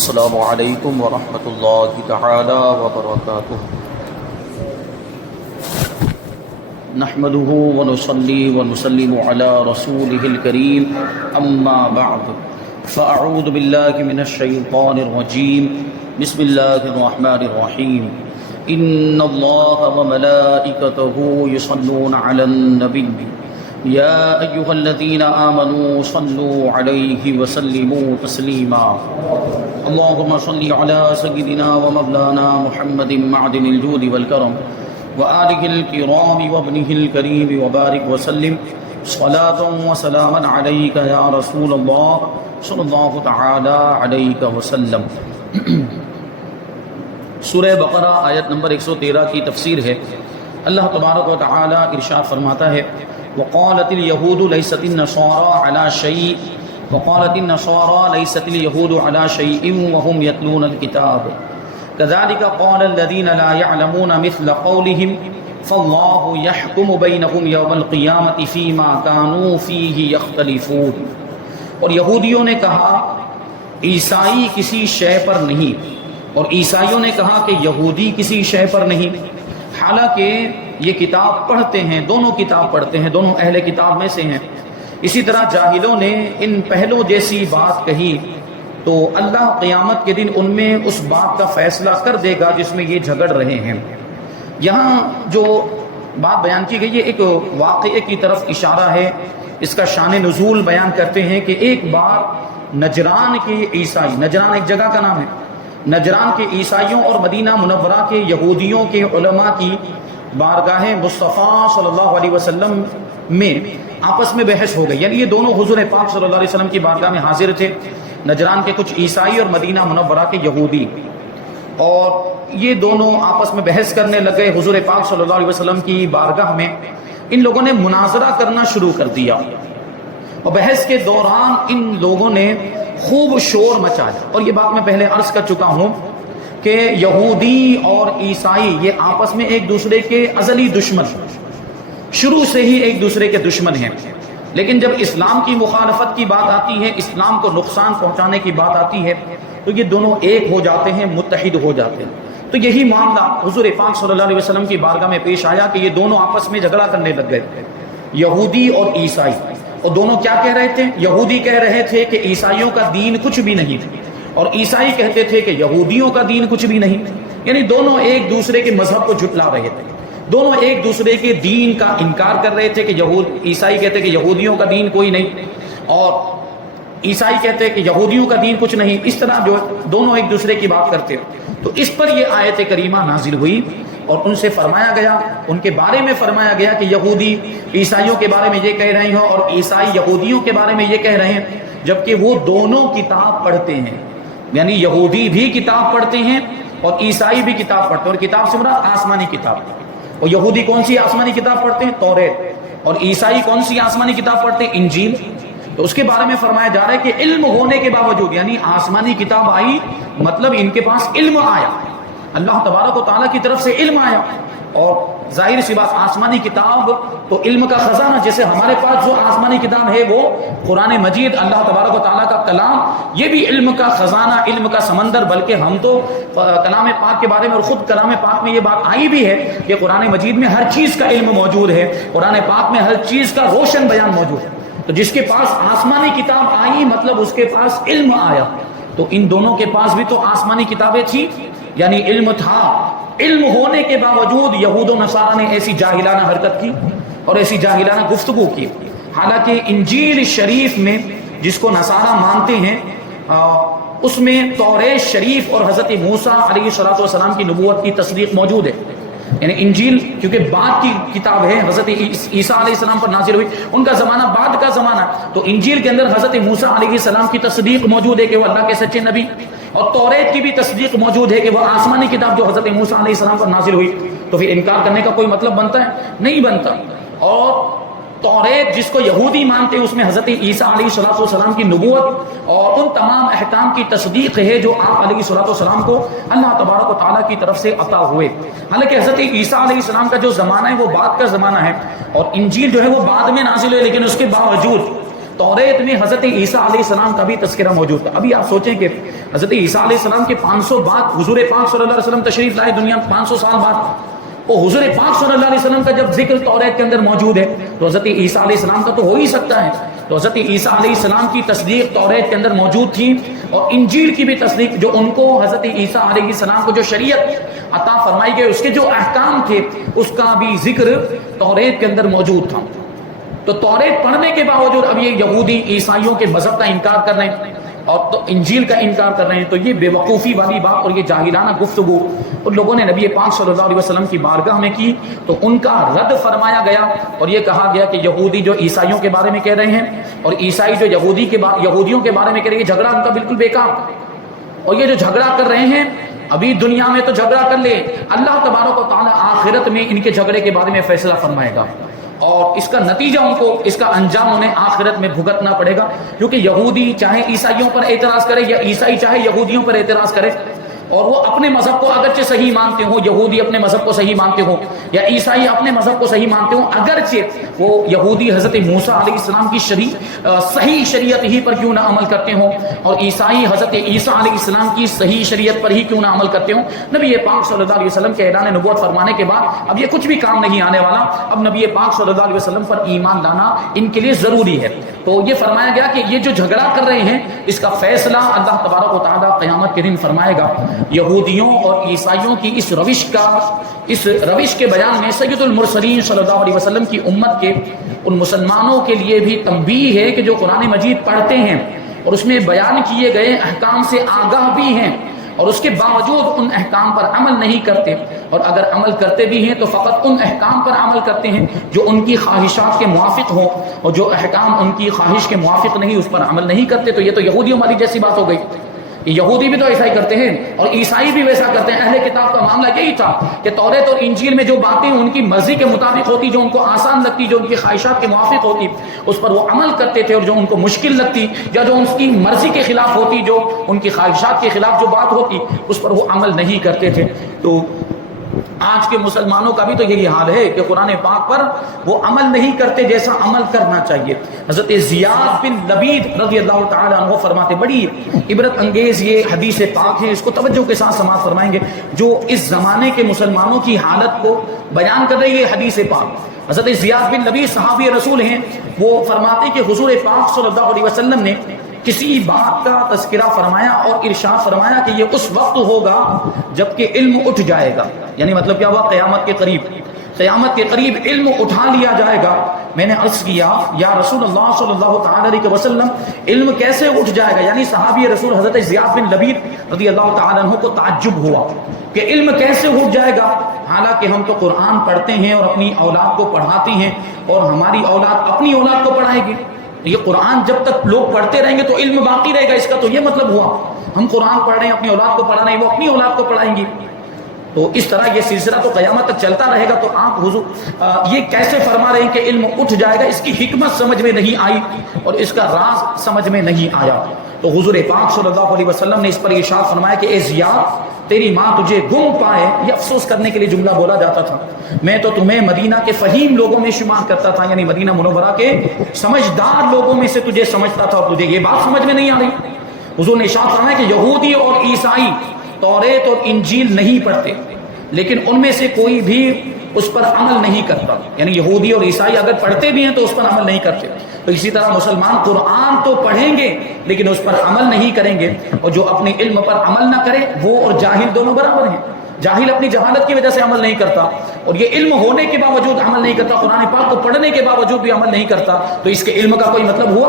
السلام علیکم ورحمۃ اللہ تعالی وبرکاتہ۔ نحمده ونصلي ونسلم على رسوله الكريم اما بعد فاعوذ باللہ من الشیطان الرجیم بسم اللہ الرحمن الرحیم ان اللہ وملائکته یصلون علی النبی یا ایها الذین آمنوا صلوا علیہ وسلموا تسلیما اللهم صل على سيدنا ومولانا محمد معدن الجود والكرم وآله الكرام وابنه الكريم وبارك وسلم صلاة وسلاما عليك يا رسول الله صلی اللہ تعالی علیہ وسلم۔ سورہ بقرہ آیت نمبر 113 کی تفسیر ہے۔ اللہ تبارک و تعالی ارشاد فرماتا ہے وقالت اليهود ليست النصارى على شيء وقالت النصارى ليست اليهود على شيء وهم يتلون الكتاب كذلك قال الذين لا يعلمون مثل قولهم فالله يحكم بينهم يوم القيامة فيما كانوا فيه يختلفون۔ اور یہودیوں نے کہا عیسائی کسی شے پر نہیں، اور عیسائیوں نے کہا کہ یہودی کسی شے پر نہیں، حالانکہ یہ کتاب پڑھتے ہیں، دونوں کتاب پڑھتے ہیں، دونوں اہل کتاب میں سے ہیں۔ اسی طرح جاہلوں نے ان پہلوں جیسی بات کہی تو اللہ قیامت کے دن ان میں اس بات کا فیصلہ کر دے گا جس میں یہ جھگڑ رہے ہیں۔ یہاں جو بات بیان کی گئی ہے ایک واقعے کی طرف اشارہ ہے، اس کا شان نزول بیان کرتے ہیں کہ ایک بار نجران کے عیسائی، نجران ایک جگہ کا نام ہے، نجران کے عیسائیوں اور مدینہ منورہ کے یہودیوں کے علماء کی بارگاہ مصطفیٰ صلی اللہ علیہ وسلم میں آپس میں بحث ہو گئی۔ یعنی یہ دونوں حضور پاک صلی اللہ علیہ وسلم کی بارگاہ میں حاضر تھے، نجران کے کچھ عیسائی اور مدینہ منورہ کے یہودی، اور یہ دونوں آپس میں بحث کرنے لگ گئے حضور پاک صلی اللہ علیہ وسلم کی بارگاہ میں۔ ان لوگوں نے مناظرہ کرنا شروع کر دیا، اور بحث کے دوران ان لوگوں نے خوب شور مچایا۔ اور یہ بات میں پہلے عرض کر چکا ہوں کہ یہودی اور عیسائی یہ آپس میں ایک دوسرے کے ازلی دشمن، شروع سے ہی ایک دوسرے کے دشمن ہیں، لیکن جب اسلام کی مخالفت کی بات آتی ہے، اسلام کو نقصان پہنچانے کی بات آتی ہے، تو یہ دونوں ایک ہو جاتے ہیں، متحد ہو جاتے ہیں۔ تو یہی معاملہ حضور پاک صلی اللہ علیہ وسلم کی بارگاہ میں پیش آیا کہ یہ دونوں آپس میں جھگڑا کرنے لگ گئے، یہودی اور عیسائی۔ اور دونوں کیا کہہ رہے تھے؟ یہودی کہہ رہے تھے کہ عیسائیوں کا دین کچھ بھی نہیں، اور عیسائی کہتے تھے کہ یہودیوں کا دین کچھ بھی نہیں۔ یعنی دونوں ایک دوسرے کے مذہب کو جھٹلا رہے تھے، دونوں ایک دوسرے کے دین کا انکار کر رہے تھے کہ عیسائی کہتے کہ یہودیوں کا دین کوئی نہیں، اور عیسائی کہتے کہ یہودیوں کا دین کچھ نہیں۔ اس طرح جو دونوں ایک دوسرے کی بات کرتے، تو اس پر یہ آیت کریمہ نازل ہوئی، اور ان سے فرمایا گیا، ان کے بارے میں فرمایا گیا کہ یہودی عیسائیوں کے بارے میں یہ کہہ رہے ہیں اور عیسائی یہودیوں کے بارے میں یہ کہہ رہے ہیں، جبکہ وہ دونوں کتاب پڑھتے ہیں۔ یعنی یہودی بھی کتاب پڑھتے ہیں اور عیسائی بھی کتاب پڑھتے ہیں، اور کتاب سے مراد آسمانی کتاب۔ اور یہودی کون سی آسمانی کتاب پڑھتے ہیں؟ توریت۔ اور عیسائی کون سی آسمانی کتاب پڑھتے ہیں؟ انجیل۔ تو اس کے بارے میں فرمایا جا رہا ہے کہ علم ہونے کے باوجود، یعنی آسمانی کتاب آئی مطلب ان کے پاس علم آیا، اللہ تبارک و تعالیٰ کی طرف سے علم آیا۔ اور ظاہر سی بات، آسمانی کتاب تو علم کا خزانہ، جیسے ہمارے پاس جو آسمانی کتاب ہے وہ قرآن مجید اللہ تبارک و تعالیٰ کا کلام، یہ بھی علم کا خزانہ، علم کا سمندر۔ بلکہ ہم تو کلام پاک کے بارے میں، اور خود کلام پاک میں یہ بات آئی بھی ہے کہ قرآن مجید میں ہر چیز کا علم موجود ہے، قرآن پاک میں ہر چیز کا روشن بیان موجود ہے۔ تو جس کے پاس آسمانی کتاب آئی مطلب اس کے پاس علم آیا۔ تو ان دونوں کے پاس بھی تو آسمانی کتابیں تھی، یعنی علم تھا۔ علم ہونے کے باوجود یہود و نصارہ نے ایسی جاہلانہ حرکت کی اور ایسی جاہلانہ گفتگو کی۔ حالانکہ انجیل شریف میں، جس کو نصارہ مانتے ہیں، اس میں توریت شریف اور حضرت موسیٰ علیہ السلام کی نبوت کی تصدیق موجود ہے۔ یعنی انجیل کیونکہ بعد کی کتاب ہے، حضرت عیسیٰ علیہ السلام پر نازل ہوئی، ان کا زمانہ بعد کا زمانہ، تو انجیل کے اندر حضرت موسیٰ علیہ السلام کی تصدیق موجود ہے کہ وہ اللہ کے سچے نبی، اور توریت کی بھی تصدیق موجود ہے کہ وہ آسمانی کتاب جو حضرت موسیٰ علیہ السلام پر نازل ہوئی۔ تو پھر انکار کرنے کا کوئی مطلب بنتا ہے؟ نہیں بنتا۔ اور توریت جس کو یہودی مانتے ہیں، اس میں حضرت عیسیٰ علیہ السلام کی نبوت اور ان تمام احکام کی تصدیق ہے جو آپ علیہ السلام کو اللہ تبارک و تعالیٰ کی طرف سے عطا ہوئے۔ حالانکہ حضرت عیسیٰ علیہ السلام کا جو زمانہ ہے وہ بعد کا زمانہ ہے، اور انجیل جو ہے وہ بعد میں نازل ہے، لیکن اس کے باوجود توریت میں حضرت عیسیٰ علیہ السلام کا بھی تذکرہ موجود تھا. ابھی آپ سوچیں کہ حضرت عیسیٰ علیہ السلام کے 500 بعد حضور پاک صلی اللہ علیہ وسلم تشریف لائے دنیا میں 500 سال بعد. وہ حضور پاک صلی اللہ علیہ وسلم کا جب ذکر توریت کے اندر موجود ہے تو حضرت عیسیٰ علیہ السلام کا تو ہو ہی سکتا ہے. تو حضرت عیسیٰ علیہ السلام کی تصدیق توریت کے اندر موجود تھی اور انجیل کی بھی تصدیق, جو ان کو حضرت عیسیٰ علیہ السلام کو جو شریعت عطا فرمائی گئی اس کے جو احکام تھے اس کا بھی ذکر توریت کے اندر موجود تھا. تو توریت پڑھنے کے باوجود اب یہ یہودی عیسائیوں کے مذہب کا انکار کر رہے ہیں اور تو انجیل کا انکار کر رہے ہیں. تو یہ بے وقوفی والی بات اور یہ جاہلانہ گفتگو ان لوگوں نے نبی پاک صلی اللہ علیہ وسلم کی بارگاہ میں کی تو ان کا رد فرمایا گیا اور یہ کہا گیا کہ یہودی جو عیسائیوں کے بارے میں کہہ رہے ہیں اور عیسائی جو یہودیوں کے بارے میں کہہ رہے ہیں, یہ جھگڑا ان کا بالکل بیکار. اور یہ جو جھگڑا کر رہے ہیں ابھی دنیا میں تو جھگڑا کر لے, اللہ تبارک و تعالی آخرت میں ان کے جھگڑے کے بارے میں فیصلہ فرمائے گا اور اس کا نتیجہ ان کو, اس کا انجام انہیں آخرت میں بھگتنا پڑے گا. کیونکہ یہودی چاہے عیسائیوں پر اعتراض کرے یا عیسائی چاہے یہودیوں پر اعتراض کرے اور وہ اپنے مذہب کو اگرچہ صحیح مانتے ہوں, یہودی اپنے مذہب کو صحیح مانتے ہوں یا عیسائی اپنے مذہب کو صحیح مانتے ہوں, اگرچہ وہ یہودی حضرت موسیٰ علیہ السلام کی صحیح شریعت ہی پر کیوں نہ عمل کرتے ہوں اور عیسائی حضرت عیسیٰ علیہ السلام کی صحیح شریعت پر ہی کیوں نہ عمل کرتے ہوں, نبی پاک صلی اللہ علیہ وسلم کے اعلان نبوت فرمانے کے بعد اب یہ کچھ بھی کام نہیں آنے والا. اب نبی پاک صلی اللہ علیہ وسلم پر ایمان لانا ان کے لیے ضروری ہے. تو یہ فرمایا گیا کہ یہ جو جھگڑا کر رہے ہیں اس کا فیصلہ اللہ تبارک و تعالیٰ قیامت کے دن فرمائے گا. یہودیوں اور عیسائیوں کی اس روش کے بیان میں سید المرسلین صلی اللہ علیہ وسلم کی امت کے ان مسلمانوں کے لیے بھی تنبیہ ہے کہ جو قرآن مجید پڑھتے ہیں اور اس میں بیان کیے گئے احکام سے آگاہ بھی ہیں اور اس کے باوجود ان احکام پر عمل نہیں کرتے, اور اگر عمل کرتے بھی ہیں تو فقط ان احکام پر عمل کرتے ہیں جو ان کی خواہشات کے موافق ہوں, اور جو احکام ان کی خواہش کے موافق نہیں اس پر عمل نہیں کرتے. تو یہ تو یہودیوں والی جیسی بات ہو گئی. یہودی بھی تو ایسا ہی کرتے ہیں اور عیسائی بھی ویسا کرتے ہیں. اہل کتاب کا معاملہ یہی تھا کہ توریت اور انجیل میں جو باتیں ان کی مرضی کے مطابق ہوتی, جو ان کو آسان لگتی, جو ان کی خواہشات کے موافق ہوتی, اس پر وہ عمل کرتے تھے, اور جو ان کو مشکل لگتی یا جو ان کی مرضی کے خلاف ہوتی, جو ان کی خواہشات کے خلاف جو بات ہوتی, اس پر وہ عمل نہیں کرتے تھے. تو آج کے مسلمانوں کا بھی تو یہی حال ہے کہ قرآن پاک پر وہ عمل نہیں کرتے جیسا عمل کرنا چاہیے. حضرت زیاد بن لبید رضی اللہ تعالی عنہ فرماتے, بڑی عبرت انگیز یہ حدیث پاک ہے, اس کو توجہ کے ساتھ سماعت فرمائیں گے, جو اس زمانے کے مسلمانوں کی حالت کو بیان کر رہی ہے حدیث پاک. حضرت زیاد بن لبید صحابی رسول ہیں, وہ فرماتے کہ حضور پاک صلی اللہ علیہ وسلم نے کسی بات کا تذکرہ فرمایا اور ارشاد فرمایا کہ یہ اس وقت ہوگا جب کہ علم اٹھ جائے گا. یعنی مطلب کیا ہوا, قیامت کے قریب علم اٹھا لیا جائے گا. میں نے عرض کیا یا رسول اللہ صلی اللہ تعالی علیہ وسلم علم کیسے اٹھ جائے گا؟ یعنی صحابی رسول حضرت زیاد بن لبید رضی اللہ تعالی عنہ کو تعجب ہوا کہ علم کیسے اٹھ جائے گا, حالانکہ ہم تو قرآن پڑھتے ہیں اور اپنی اولاد کو پڑھاتے ہیں اور ہماری اولاد اپنی اولاد کو پڑھائے گی. یہ قرآن جب تک لوگ پڑھتے رہیں گے تو علم باقی رہے گا. اس کا تو یہ مطلب ہوا ہم قرآن پڑھ رہے ہیں, اپنی اولاد کو پڑھا رہے ہیں, وہ اپنی اولاد کو پڑھائیں گی. تو اس طرح یہ سلسلہ تو قیامت تک چلتا رہے گا. تو آپ حضور یہ کیسے فرما رہے ہیں کہ علم اٹھ جائے گا؟ اس کی حکمت سمجھ میں نہیں آئی اور اس کا راز سمجھ میں نہیں آیا. تو حضور پاک صلی اللہ علیہ وسلم نے اس پر ارشاد فرمایا کہ اے زیاد, تیری ماں تجھے گم پائے. یہ افسوس کرنے کے لیے جملہ بولا جاتا تھا. میں تو تمہیں مدینہ کے فہیم لوگوں میں شمار کرتا تھا, یعنی مدینہ منورہ کے سمجھدار لوگوں میں سے تجھے سمجھتا تھا, اور تجھے یہ بات سمجھ میں نہیں آ رہی. حضور نے ارشاد فرمایا کہ یہودی اور عیسائی توریت اور انجیل نہیں پڑھتے, لیکن ان میں سے کوئی بھی اس پر عمل نہیں کرتا. یعنی یہودی اور عیسائی اگر پڑھتے بھی ہیں تو اس پر عمل نہیں کرتے. تو اسی طرح مسلمان قرآن تو پڑھیں گے لیکن اس پر عمل نہیں کریں گے, اور جو اپنے علم پر عمل نہ کرے وہ اور جاہل دونوں برابر ہیں. جاہل اپنی جہالت کی وجہ سے عمل نہیں کرتا, اور یہ علم ہونے کے باوجود عمل نہیں کرتا, قرآن پاک کو پڑھنے کے باوجود بھی عمل نہیں کرتا. تو اس کے علم کا کوئی مطلب ہوا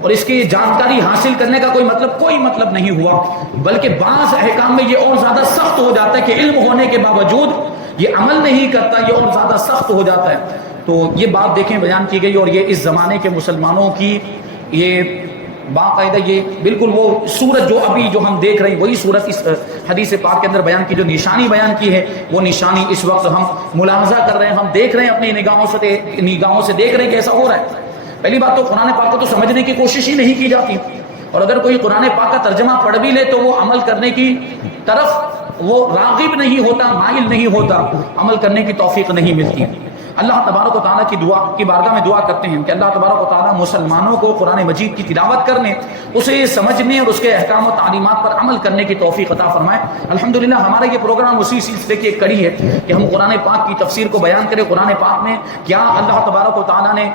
اور اس کی جانکاری حاصل کرنے کا کوئی مطلب نہیں ہوا. بلکہ بعض احکام میں یہ اور زیادہ سخت ہو جاتا ہے کہ علم ہونے کے باوجود یہ عمل نہیں کرتا, یہ اور زیادہ سخت ہو جاتا ہے. تو یہ بات دیکھیں بیان کی گئی, اور یہ اس زمانے کے مسلمانوں کی یہ باقاعدہ یہ بالکل وہ صورت جو ابھی جو ہم دیکھ رہے ہیں وہی صورت اس حدیث پاک کے اندر بیان کی, جو نشانی بیان کی ہے وہ نشانی اس وقت ہم ملاحظہ کر رہے ہیں, ہم دیکھ رہے ہیں, اپنی نگاہوں سے دیکھ رہے ہیں کہ ایسا ہو رہا ہے. پہلی بات تو قرآن پاک کو تو سمجھنے کی کوشش ہی نہیں کی جاتی, اور اگر کوئی قرآن پاک کا ترجمہ پڑھ بھی لے تو وہ عمل کرنے کی طرف وہ راغب نہیں ہوتا, مائل نہیں ہوتا, عمل کرنے کی توفیق نہیں ملتی. اللہ تبارک و تعالیٰ کی بارگاہ میں دعا کرتے ہیں کہ اللہ تبارک و تعالیٰ مسلمانوں کو قرآن مجید کی تلاوت کرنے، اسے سمجھنے اور اس کے احکام و تعلیمات پر عمل کرنے کی توفیق عطا فرمائے۔ الحمدللہ ہمارا یہ پروگرام اسی سلسلے کی ایک کڑی ہے کہ ہم قرآن پاک کی تفسیر کو بیان کریں، قرآن پاک میں کیا اللہ تبارک و تعالیٰ نے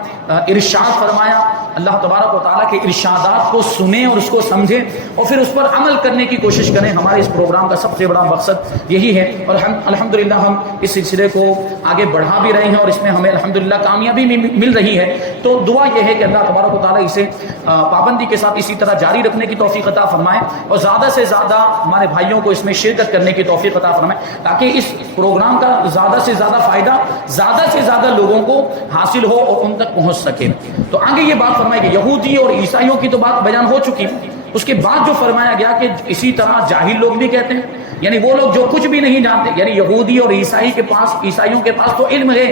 ارشاد فرمایا، اللہ تبارک و تعالیٰ کے ارشادات کو سنیں اور اس کو سمجھیں اور پھر اس پر عمل کرنے کی کوشش کریں۔ ہمارے اس پروگرام کا سب سے بڑا مقصد یہی ہے، اور الحمدللہ ہم اس سلسلے کو آگے بڑھا بھی رہے ہیں اور اس میں ہمیں الحمدللہ کامیابی بھی مل رہی ہے۔ تو دعا یہ ہے کہ اللہ تبارک و تعالیٰ اسے پابندی کے ساتھ اسی طرح جاری رکھنے کی توفیق عطا فرمائے اور زیادہ سے زیادہ ہمارے بھائیوں کو اس میں شرکت کرنے کی توفیق عطا فرمائے، تاکہ اس پروگرام کا زیادہ سے زیادہ فائدہ زیادہ سے زیادہ لوگوں کو حاصل ہو اور ان تک پہنچ سکے۔ تو آگے یہ بات فرمائے کہ یہودی اور عیسائیوں کی تو بات بیان ہو چکی، اس کے بعد جو فرمایا گیا کہ اسی طرح جاہل لوگ بھی کہتے ہیں، یعنی وہ لوگ جو کچھ بھی نہیں جانتے، یعنی یہودی اور عیسائیوں کے پاس تو علم ہے،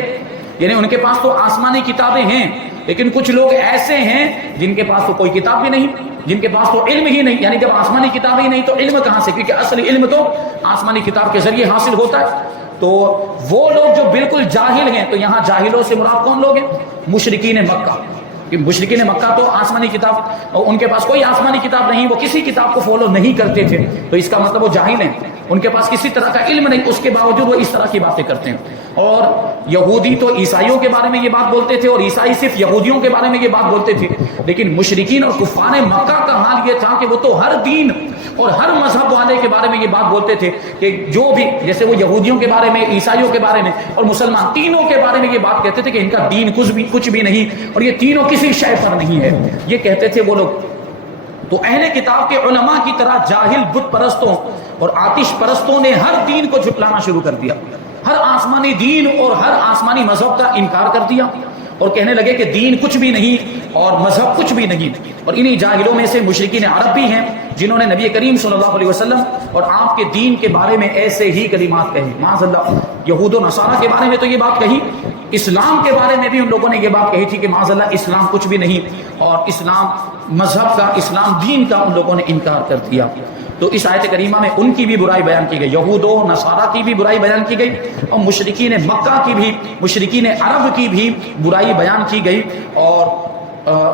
یعنی ان کے پاس تو آسمانی کتابیں ہیں، لیکن کچھ لوگ ایسے ہیں جن کے پاس تو کوئی کتاب بھی نہیں، جن کے پاس تو علم ہی نہیں، یعنی جب آسمانی کتاب ہی نہیں تو علم کہاں سے، کیونکہ اصل علم تو آسمانی کتاب کے ذریعے حاصل ہوتا ہے۔ تو وہ لوگ جو بالکل جاہل ہیں، تو یہاں جاہلوں سے مراد کون لوگ ہیں؟ مشرکین مکہ۔ کہ مشرکین مکہ تو آسمانی کتاب، ان کے پاس کوئی آسمانی کتاب نہیں، وہ کسی کتاب کو فالو نہیں کرتے تھے، تو اس کا مطلب وہ جاہل ہیں، ان کے پاس کسی طرح کا علم نہیں، اس کے باوجود وہ اس طرح کی باتیں کرتے ہیں۔ اور یہودی تو عیسائیوں کے بارے میں یہ بات بولتے تھے اور عیسائی صرف یہودیوں کے بارے میں یہ بات بولتے تھے، لیکن مشرکین اور کفار مکہ کا حال یہ تھا کہ وہ تو ہر دین اور ہر مذہب والے کے بارے میں یہ بات بولتے تھے کہ جو بھی، جیسے وہ یہودیوں کے بارے میں، عیسائیوں کے بارے میں اور مسلمان تینوں کے بارے میں یہ بات کہتے تھے کہ ان کا دین کچھ بھی نہیں اور یہ تینوں کسی شے پر نہیں ہے، یہ کہتے تھے وہ لوگ۔ تو اہل کتاب کے علماء کی طرح جاہل بت پرستوں اور آتش پرستوں نے ہر دین کو جھٹلانا شروع کر دیا، ہر آسمانی دین اور ہر آسمانی مذہب کا انکار کر دیا اور کہنے لگے کہ دین کچھ بھی نہیں اور مذہب کچھ بھی نہیں۔ اور انہی جاہلوں میں سے مشرکین عرب بھی ہیں جنہوں نے نبی کریم صلی اللہ علیہ وسلم اور آپ کے دین کے بارے میں ایسے ہی کلمات کہے، معاذ اللہ۔ یہود و نصارہ کے بارے میں تو یہ بات کہی، اسلام کے بارے میں بھی ان لوگوں نے یہ بات کہی تھی کہ معاذ اللہ اسلام کچھ بھی نہیں، اور اسلام مذہب کا، اسلام دین کا ان لوگوں نے انکار کر دیا۔ تو اس آیت کریمہ میں ان کی بھی برائی بیان کی گئی، یہود و نصارہ کی بھی برائی بیان کی گئی اور مشرکین مکہ کی بھی، مشرکین عرب کی بھی برائی بیان کی گئی۔ اور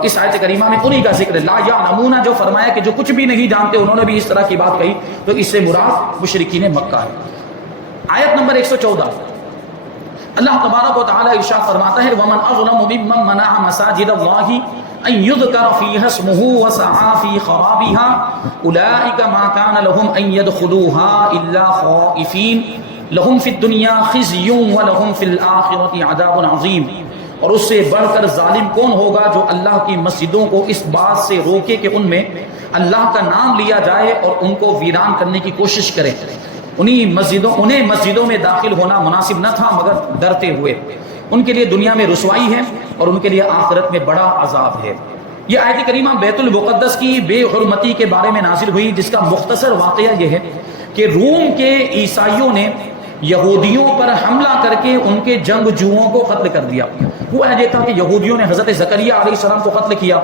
اس آیت کریمہ میں انہی کا ذکر لا یعلمون، جو فرمایا کہ جو کچھ بھی نہیں جانتے، انہوں نے بھی اس طرح کی بات کہی، تو اس سے مراد مشرکین مکہ ہے۔ آیت نمبر 114، اللہ تبارک و تعالی ارشاد فرماتا ہے وَمَنْ أَظْلَمُ مِمَّنْ مَنَعَ مَسَاجِدَ اللَّهِ أَنْ يُذْكَرَ فِيهَا اسْمُهُ وَسَعَى فِي خَرَابِهَا أُولَئِكَ مَا كَانَ لَهُمْ أَنْ يَدْخُلُوهَا إِلَّا خَائِفِينَ لَهُمْ فِي الدُّنْيَا خِزْيٌ وَلَهُمْ فِي الْآخِرَةِ عَذَابٌ عَظِيمٌ۔ اور اس سے بڑھ کر ظالم کون ہوگا جو اللہ کی مسجدوں کو اس بات سے روکے کہ ان میں اللہ کا نام لیا جائے اور ان کو ویران کرنے کی کوشش کرے۔ انہیں مسجدوں میں داخل ہونا مناسب نہ تھا مگر ڈرتے ہوئے، ان کے لیے دنیا میں رسوائی ہے اور ان کے لیے آخرت میں بڑا عذاب ہے۔ یہ آیت کریمہ بیت المقدس کی بے حرمتی کے بارے میں نازل ہوئی، جس کا مختصر واقعہ یہ ہے کہ روم کے عیسائیوں نے یہودیوں پر حملہ کر کے ان کے جنگجوؤں کو قتل کر دیا۔ وہ یہ تھا کہ یہودیوں نے حضرت زکریا علیہ السلام کو قتل کیا،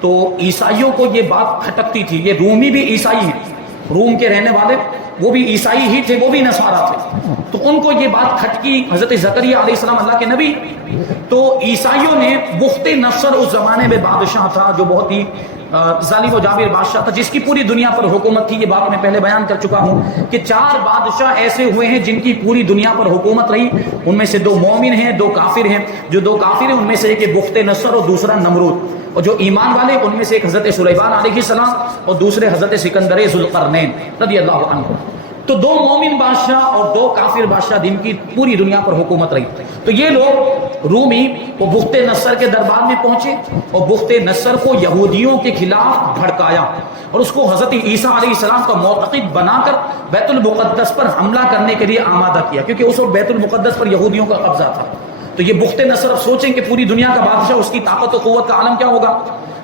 تو عیسائیوں کو یہ بات کھٹکتی تھی، یہ رومی بھی عیسائی ہیں، روم کے رہنے والے وہ بھی عیسائی ہی تھے، وہ بھی نصارہ تھے، تو ان کو یہ بات کھٹکی حضرت زکریا علیہ السلام اللہ کے نبی، تو عیسائیوں نے بخت نصر اس زمانے میں بادشاہ تھا جو بہت ہی ظالم و جابر بادشاہ تھا، جس کی پوری دنیا پر حکومت تھی۔ یہ بات میں پہلے بیان کر چکا ہوں کہ 4 بادشاہ ایسے ہوئے ہیں جن کی پوری دنیا پر حکومت رہی، ان میں سے 2 مومن ہیں، 2 کافر ہیں۔ جو 2 کافر ہیں ان میں سے ایک بخت نصر اور دوسرا نمرود، اور جو ایمان والے ان میں سے ایک حضرت سلیمان علیہ السلام اور دوسرے حضرت سکندر ذوالقرنین رضی اللہ عنہ۔ تو 2 مومن بادشاہ اور 2 کافر بادشاہ جن کی پوری دنیا پر حکومت رہی۔ تو یہ لوگ رومی وہ بخت نصر کے دربار میں پہنچے اور بخت نصر کو یہودیوں کے خلاف بھڑکایا اور اس کو حضرت عیسیٰ علیہ السلام کا معتقد بنا کر بیت المقدس پر حملہ کرنے کے لیے آمادہ کیا، کیونکہ اس وقت بیت المقدس پر یہودیوں کا قبضہ تھا۔ تو یہ بخت نصر اب سوچیں کہ پوری دنیا کا بادشاہ، اس کی طاقت و قوت کا عالم کیا ہوگا،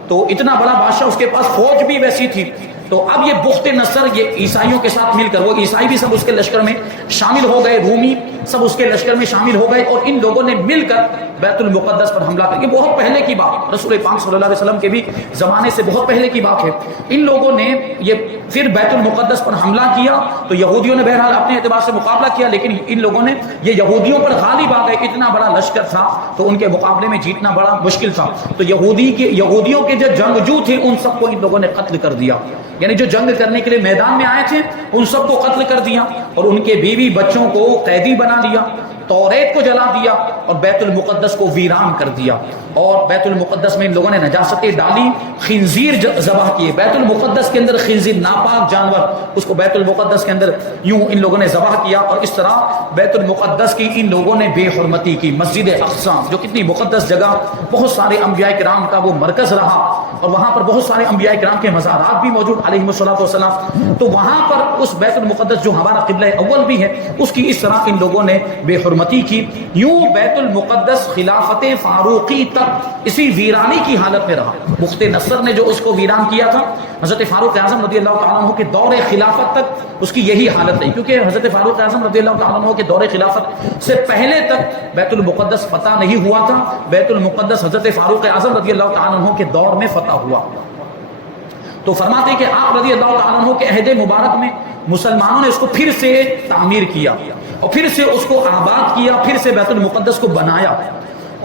تو اتنا بڑا بادشاہ، اس کے پاس فوج بھی ویسی تھی، تو اب یہ بخت نصر یہ عیسائیوں کے ساتھ مل کر، وہ عیسائی بھی سب اس کے لشکر میں شامل ہو گئے، رومی سب اس کے لشکر میں شامل ہو گئے، اور ان لوگوں نے مل کر بیت المقدس پر حملہ کر، یہ بہت پہلے کی بات، رسول پاک صلی اللہ علیہ وسلم کے بھی زمانے سے بہت پہلے کی بات ہے۔ ان لوگوں نے یہ پھر بیت المقدس پر حملہ کیا، تو یہودیوں نے بہرحال اپنے اعتبار سے مقابلہ کیا، لیکن ان لوگوں نے یہ یہودیوں پر غالب آ گئے، اتنا بڑا لشکر تھا تو ان کے مقابلے میں جیتنا بڑا مشکل تھا، تو یہودیوں کے جو جنگجو تھے ان سب کو ان لوگوں نے قتل کر دیا، یعنی جو جنگ کرنے کے لیے میدان میں آئے تھے ان سب کو قتل کر دیا، اور ان کے بیوی بچوں کو قیدی بنا لیا، توریت کو جلا دیا، اور بیت المقدس کو ویران کر دیا، اور بیت المقدس میں ان لوگوں نے نجاستیں ڈالی، خنزیر ذبح کیے، بیت المقدس کے اندر خنزیر ناپاک جانور، اس کو بیت المقدس کے اندر یوں ان لوگوں نے ذبح کیا، اور اس طرح بیت المقدس کی ان لوگوں نے بے حرمتی کی۔ مسجد اقصی جو کتنی مقدس جگہ، بہت سارے انبیاء کرام کا وہ مرکز رہا، اور وہاں پر بہت سارے انبیاء کرام کے مزارات بھی موجود علیہم الصلوۃ والسلام، تو وہاں پر اس بیت المقدس جو ہمارا قبلہ اول بھی ہے اس کی اس طرح ان لوگوں نے بے حرمتی کی، یوں بیت المقدس خلافت فاروقی تک اسی ویرانی کی حالت میں رہا۔ بخت نصر نے جو اس کو ویران کیا تھا، حضرت فاروق اعظم رضی اللہ تعالیٰ عنہ کے دور خلافت تک اس کی یہی حالت رہی، کیونکہ حضرت فاروق اعظم رضی اللہ تعالیٰ عنہ کے دور خلافت سے پہلے تک بیت المقدس فتح نہیں ہوا تھا، بیت المقدس حضرت فاروق اعظم رضی اللہ تعالیٰ عنہ کے دور میں فتح ہوا۔ تو فرماتے ہیں کہ آپ رضی اللہ تعالیٰ عنہ کے عہد مبارک میں مسلمانوں نے اس کو پھر سے تعمیر کیا، اور پھر سے اس کو آباد کیا، پھر سے بیت المقدس کو بنایا۔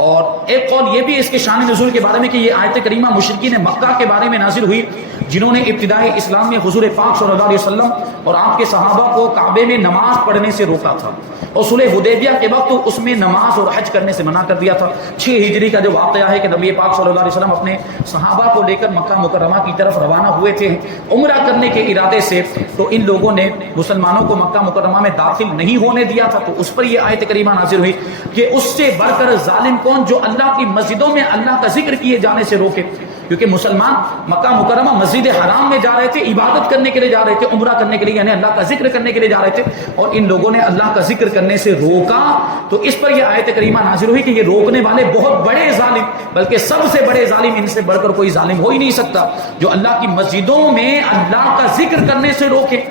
اور ایک قول یہ بھی اس کے شان نزول کے بارے میں کہ یہ آیت کریمہ مشرکین مکہ کے بارے میں نازل ہوئی، جنہوں نے ابتدائی اسلام میں حضور پاک صلی اللہ علیہ وسلم اور آپ کے صحابہ کو کعبے میں نماز پڑھنے سے روکا تھا، اور صلح حدیبیہ کے وقت اس میں نماز اور حج کرنے سے منع کر دیا تھا۔ 6 ہجری کا جو واقعہ ہے کہ نبی پاک صلی اللہ علیہ وسلم اپنے صحابہ کو لے کر مکہ مکرمہ کی طرف روانہ ہوئے تھے عمرہ کرنے کے ارادے سے، تو ان لوگوں نے مسلمانوں کو مکہ مکرمہ میں داخل نہیں ہونے دیا تھا، تو اس پر یہ آیت کریمہ نازل ہوئی کہ اس سے بڑھ کر ظالم کون جو اللہ کی مسجدوں میں اللہ کا ذکر کیے جانے سے روکے، کیونکہ مسلمان مکہ مکرمہ مسجد حرام میں جا رہے تھے، عبادت کرنے کے لیے جا رہے تھے، عمرہ کرنے کے لیے، یعنی اللہ کا ذکر کرنے کے لیے جا رہے تھے، اور ان لوگوں نے اللہ کا ذکر کرنے سے روکا، تو اس پر یہ آیت کریمہ نازل ہوئی کہ یہ روکنے والے بہت بڑے ظالم، بلکہ سب سے بڑے ظالم، ان سے بڑھ کر کوئی ظالم ہو ہی نہیں سکتا، جو اللہ کی مسجدوں میں اللہ کا ذکر کرنے سے روکے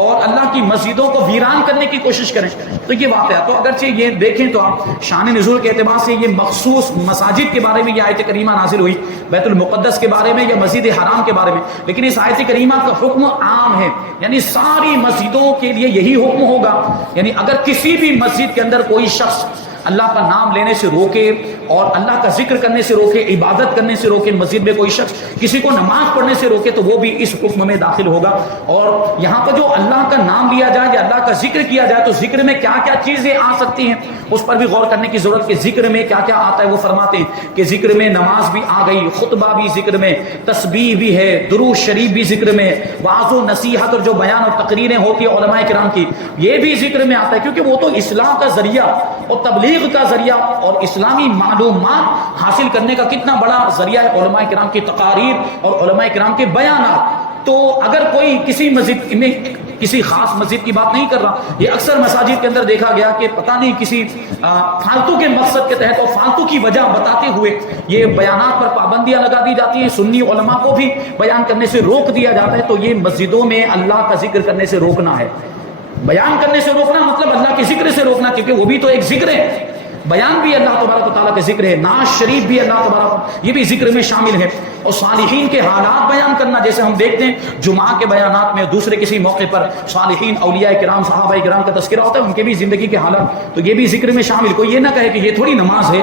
اور اللہ کی مسجدوں کو ویران کرنے کی کوشش کریں۔ تو یہ واقعہ، تو اگرچہ یہ دیکھیں تو آپ شان نزول کے اعتبار سے یہ مخصوص مساجد کے بارے میں یہ آیت کریمہ نازل ہوئی، بیت المقدس کے بارے میں یا مسجد حرام کے بارے میں، لیکن اس آیت کریمہ کا حکم عام ہے، یعنی ساری مسجدوں کے لیے یہی حکم ہوگا، یعنی اگر کسی بھی مسجد کے اندر کوئی شخص اللہ کا نام لینے سے روکے اور اللہ کا ذکر کرنے سے روکے، عبادت کرنے سے روکے، مسجد میں کوئی شخص کسی کو نماز پڑھنے سے روکے، تو وہ بھی اس حکم میں داخل ہوگا۔ اور یہاں پر جو اللہ کا نام لیا جائے یا اللہ کا ذکر کیا جائے، تو ذکر میں کیا کیا چیزیں آ سکتی ہیں اس پر بھی غور کرنے کی ضرورت کہ ذکر میں کیا کیا آتا ہے۔ وہ فرماتے ہیں کہ ذکر میں نماز بھی آ گئی، خطبہ بھی ذکر میں، تسبیح بھی ہے، درود شریف بھی ذکر میں، وعظ و نصیحت اور جو بیان اور تقریریں ہوتی ہیں علماء کرام کی، یہ بھی ذکر میں آتا ہے، کیونکہ وہ تو اسلام کا ذریعہ اور تبلیغ کا ذریعہ اور اسلامی معلومات حاصل کرنے کا کتنا بڑا ذریعہ ہے، علماء کرام کی تقاریر اور علماء کرام کے بیانات۔ تو اگر کوئی کسی مسجد میں کسی خاص مسجد کی بات نہیں کر رہا، یہ اکثر مساجد کے اندر دیکھا گیا کہ پتہ نہیں کسی فالتو کے مقصد کے تحت اور فالتو کی وجہ بتاتے ہوئے یہ بیانات پر پابندیاں لگا دی جاتی ہیں، سنی علماء کو بھی بیان کرنے سے روک دیا جاتا ہے۔ تو یہ مسجدوں میں اللہ کا ذکر کرنے سے روکنا ہے، بیان کرنے سے روکنا مطلب اللہ کے ذکر سے روکنا، کیونکہ وہ بھی تو ایک ذکر ہے، بیان بھی اللہ تبارک و تعالیٰ کا ذکر ہے، نعت شریف بھی اللہ تبارک، یہ بھی ذکر میں شامل ہے، اور صالحین کے حالات بیان کرنا، جیسے ہم دیکھتے ہیں جمعہ کے بیانات میں دوسرے کسی موقع پر صالحین اولیاء کرام صحابہ کرام کا تذکرہ ہوتا ہے، ان کے بھی زندگی کے حالات، تو یہ بھی ذکر میں شامل۔ کوئی یہ نہ کہے کہ یہ تھوڑی نماز ہے،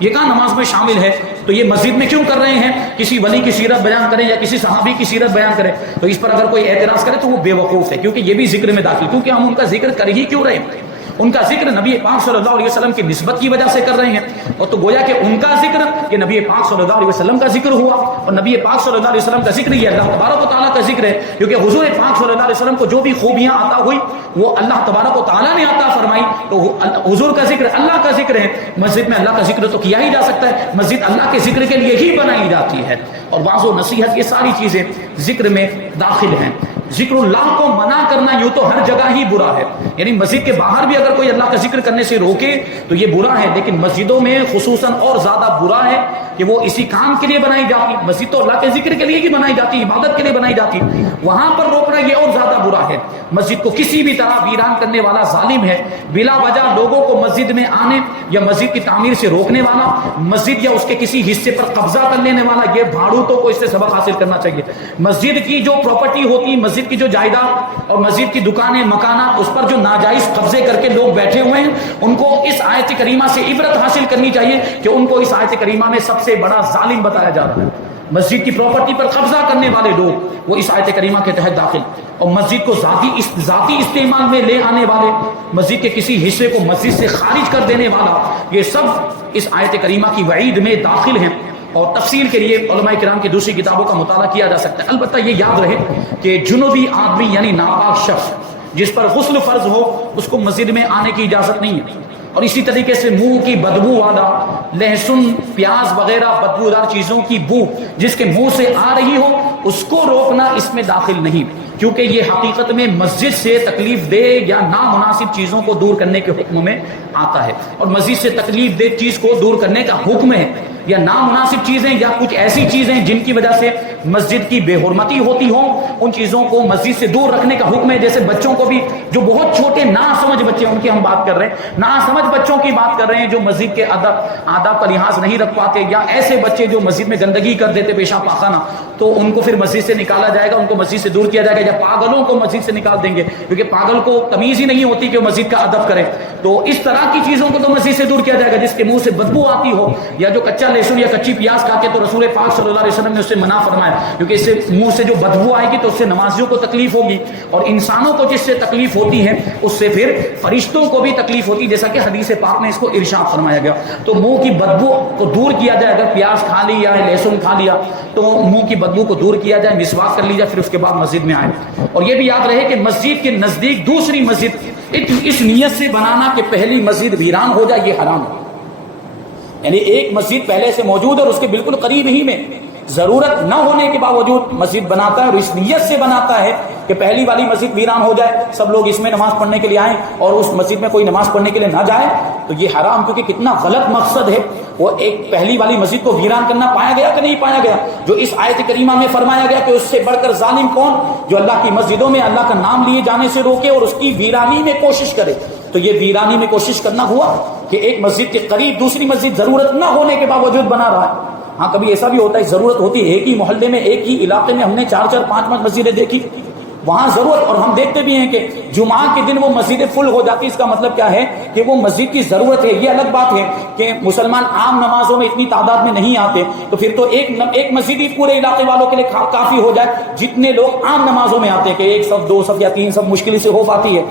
یہ کہاں نماز میں شامل ہے، تو یہ مسجد میں کیوں کر رہے ہیں، کسی ولی کی سیرت بیان کریں یا کسی صحابی کی سیرت بیان کریں، تو اس پر اگر کوئی اعتراض کرے تو وہ بے وقوف ہے، کیونکہ یہ بھی ذکر میں داخل، کیونکہ ہم ان کا ذکر کر ہی کیوں رہے ہیں، ان کا ذکر نبی پاک صلی اللہ علیہ وسلم کی نسبت کی وجہ سے کر رہے ہیں، اور تو گویا کہ ان کا ذکر یہ نبی پاک صلی اللہ علیہ وسلم کا ذکر ہوا، اور نبی پاک صلی اللہ علیہ وسلم کا ذکر یہ اللہ تبارک و تعالیٰ کا ذکر ہے، کیونکہ حضور پاک صلی اللہ علیہ وسلم کو جو بھی خوبیاں عطا ہوئی وہ اللہ تبارک و تعالیٰ نے عطا فرمائی، تو حضور کا ذکر اللہ کا ذکر ہے۔ مسجد میں اللہ کا ذکر تو کیا ہی جا سکتا ہے، مسجد اللہ کے ذکر کے لیے ہی بنائی جاتی ہے، اور وعظ و نصیحت یہ ساری چیزیں ذکر میں داخل ہیں۔ ذکر اللہ کو منع کرنا یوں تو ہر جگہ ہی برا ہے، یعنی مسجد کے باہر بھی اگر کوئی اللہ کا ذکر کرنے سے روکے تو یہ برا ہے، لیکن مسجدوں میں خصوصاً اور زیادہ برا ہے کہ وہ اسی کام کے لیے بنائی جاتی، مسجد تو اللہ کے ذکر کے لیے ہی بنائی جاتی، عبادت کے لیے بنائی جاتی، وہاں پر روکنا یہ اور زیادہ برا ہے۔ مسجد کو کسی بھی طرح ویران کرنے والا ظالم ہے، بلا وجہ لوگوں کو مسجد میں آنے یا مسجد کی تعمیر سے روکنے والا، مسجد یا اس کے کسی حصے پر قبضہ کر لینے والا، یہ بھاڑوتوں کو اس سے سبق حاصل کرنا چاہیے۔ مسجد کی جو پراپرٹی ہوتی، مسجد کی جو جائیداد اور مسجد کی دکانیں مکانات، اس پر جو ناجائز قبضے کر کے لوگ بیٹھے ہوئے ہیں، ان کو اس آیت کریمہ سے عبرت حاصل کرنی چاہیے کہ ان کو اس آیت کریمہ میں سب سے بڑا ظالم بتایا جا رہا ہے۔ مسجد کی پراپرٹی پر قبضہ کرنے والے لوگ وہ اس آیت کریمہ کے تحت داخل، اور مسجد کو ذاتی استعمال میں لے آنے والے، مسجد کے کسی حصے کو مسجد سے خارج کر دینے والا، یہ سب اس آیت کریمہ کی وعید میں داخل ہیں۔ اور تفصیل کے لیے علماء کرام کی دوسری کتابوں کا مطالعہ کیا جا سکتا ہے۔ البتہ یہ یاد رہے کہ جنوبی آدمی یعنی ناپاک شخص جس پر غسل فرض ہو، اس کو مسجد میں آنے کی اجازت نہیں ہے، اور اسی طریقے سے منہ کی بدبو والا، لہسن پیاز وغیرہ بدبودار چیزوں کی بو جس کے منہ سے آ رہی ہو، اس کو روکنا اس میں داخل نہیں، کیونکہ یہ حقیقت میں مسجد سے تکلیف دہ یا نامناسب چیزوں کو دور کرنے کے حکم میں آتا ہے، اور مسجد سے تکلیف دہ چیز کو دور کرنے کا حکم ہے، یا نامناسب چیزیں یا کچھ ایسی چیزیں جن کی وجہ سے مسجد کی بے حرمتی ہوتی ہوں، ان چیزوں کو مسجد سے دور رکھنے کا حکم ہے۔ جیسے بچوں کو بھی، جو بہت چھوٹے ناسمجھ بچے ان کی ہم بات کر رہے ہیں، ناسمجھ بچوں کی بات کر رہے ہیں جو مسجد کے آداب کا لحاظ نہیں رکھ پاتے، یا ایسے بچے جو مسجد میں گندگی کر دیتے پیشاب پاخانہ، تو ان کو پھر مسجد سے نکالا جائے گا، ان کو مسجد سے دور کیا جائے گا، یا پاگلوں کو مسجد سے نکال دیں گے، کیونکہ پاگل کو تمیز ہی نہیں ہوتی کہ وہ مسجد کا ادب کرے، تو اس طرح کی چیزوں کو تو مسجد سے دور کیا جائے گا۔ جس کے منہ سے بدبو آتی ہو، یا جو کچا لہسن یا کچی پیاز کھا کے، تو رسول پاک صلی اللہ علیہ وسلم نے اس سے منع فرمایا، کیونکہ اس سے منہ سے جو بدبو آئے گی تو اس سے نمازیوں کو تکلیف ہوگی، اور انسانوں کو جس سے تکلیف ہوتی ہے اس سے پھر فرشتوں کو بھی تکلیف ہوتی ہے، جیسا کہ حدیث پاک میں اس کو ارشاد فرمایا گیا۔ تو منہ کی بدبو کو دور کیا جائے، اگر پیاز کھا لیا ہے، لہسن کھا لیا، تو منہ کی بدبو کو دور کیا جائے، مسواک کر لی جائے، پھر اس کے بعد مسجد میں آئے۔ اور یہ بھی یاد رہے کہ مسجد کے نزدیک دوسری مسجد اس نیت سے بنانا کہ پہلی مسجد ویران ہو جائے، یہ حرام ہے، یعنی ایک مسجد پہلے سے موجود اور اس کے بالکل قریب ہی میں ضرورت نہ ہونے کے باوجود مسجد بناتا ہے، اور اس نیت سے بناتا ہے کہ پہلی والی مسجد ویران ہو جائے، سب لوگ اس میں نماز پڑھنے کے لیے آئیں اور اس مسجد میں کوئی نماز پڑھنے کے لیے نہ جائے، تو یہ حرام، کیونکہ کتنا غلط مقصد ہے۔ وہ ایک پہلی والی مسجد کو ویران کرنا پایا گیا کہ نہیں پایا گیا؟ جو اس آیت کریمہ میں فرمایا گیا کہ اس سے بڑھ کر ظالم کون؟ جو اللہ کی مسجدوں میں اللہ کا نام لیے جانے سے روکے اور اس کی ویرانی میں کوشش کرے۔ تو یہ ویرانی میں کوشش کرنا ہوا کہ ایک مسجد کے قریب دوسری مسجد ضرورت نہ ہونے کے باوجود بنا رہا ہے۔ ہاں کبھی ایسا بھی ہوتا ہے، ضرورت ہوتی ہے، ایک ہی محلے میں ایک ہی علاقے میں ہم نے 4-4 5-5 مسجدیں دیکھی، وہاں ضرورت، اور ہم دیکھتے بھی ہیں کہ جمعہ کے دن وہ مسجدیں فل ہو جاتی۔ اس کا مطلب کیا ہے کہ وہ مسجد کی ضرورت ہے۔ یہ الگ بات ہے کہ مسلمان عام نمازوں میں اتنی تعداد میں نہیں آتے، تو پھر تو ایک مسجد ہی پورے علاقے والوں کے لیے کافی ہو جائے، جتنے لوگ عام نمازوں میں آتے ہیں کہ 1 صف 2 صف یا 3 صف مشکل سے ہو پاتی ہے۔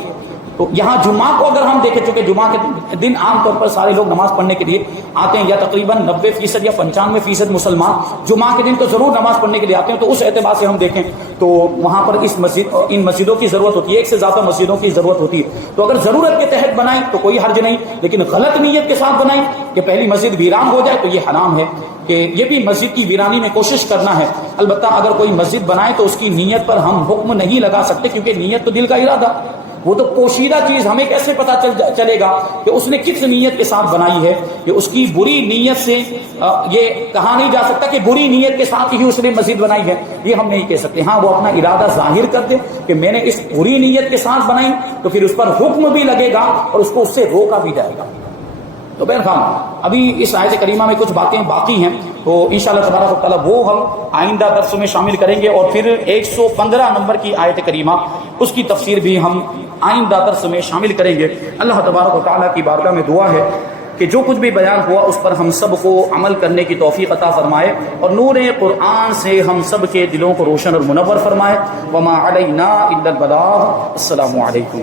تو یہاں جمعہ کو اگر ہم دیکھیں، چونکہ جمعہ کے دن عام طور پر سارے لوگ نماز پڑھنے کے لیے آتے ہیں، یا تقریباً 90% یا 95% مسلمان جمعہ کے دن تو ضرور نماز پڑھنے کے لیے آتے ہیں، تو اس اعتبار سے ہم دیکھیں تو وہاں پر ان مسجدوں کی ضرورت ہوتی ہے، ایک سے زیادہ مسجدوں کی ضرورت ہوتی ہے۔ تو اگر ضرورت کے تحت بنائیں تو کوئی حرج نہیں، لیکن غلط نیت کے ساتھ بنائیں کہ پہلی مسجد ویران ہو جائے، تو یہ حرام ہے، کہ یہ بھی مسجد کی ویرانی میں کوشش کرنا ہے۔ البتہ اگر کوئی مسجد بنائے تو اس کی نیت پر ہم حکم نہیں لگا سکتے، کیونکہ نیت تو دل کا ارادہ، وہ تو پوشیدہ چیز، ہمیں کیسے پتا چلے گا کہ اس نے کس نیت کے ساتھ بنائی ہے؟ کہ اس کی بری نیت سے یہ کہا نہیں جا سکتا کہ بری نیت کے ساتھ ہی اس نے مسجد بنائی ہے، یہ ہم نہیں کہہ سکتے۔ ہاں وہ اپنا ارادہ ظاہر کر دے کہ میں نے اس بری نیت کے ساتھ بنائی، تو پھر اس پر حکم بھی لگے گا اور اس کو اس سے روکا بھی جائے گا۔ تو بہرحال ابھی اس آیت کریمہ میں کچھ باتیں باقی ہیں، تو انشاءاللہ تبارک و تعالیٰ وہ ہم آئندہ درس میں شامل کریں گے، اور پھر 115 نمبر کی آیت کریمہ اس کی تفسیر بھی ہم آئندہ درس میں شامل کریں گے۔ اللہ تبارک و تعالیٰ کی بارگاہ میں دعا ہے کہ جو کچھ بھی بیان ہوا اس پر ہم سب کو عمل کرنے کی توفیق عطا فرمائے، اور نور قرآن سے ہم سب کے دلوں کو روشن اور منور فرمائے۔ وما علینا الا البلاغ۔ السلام علیکم۔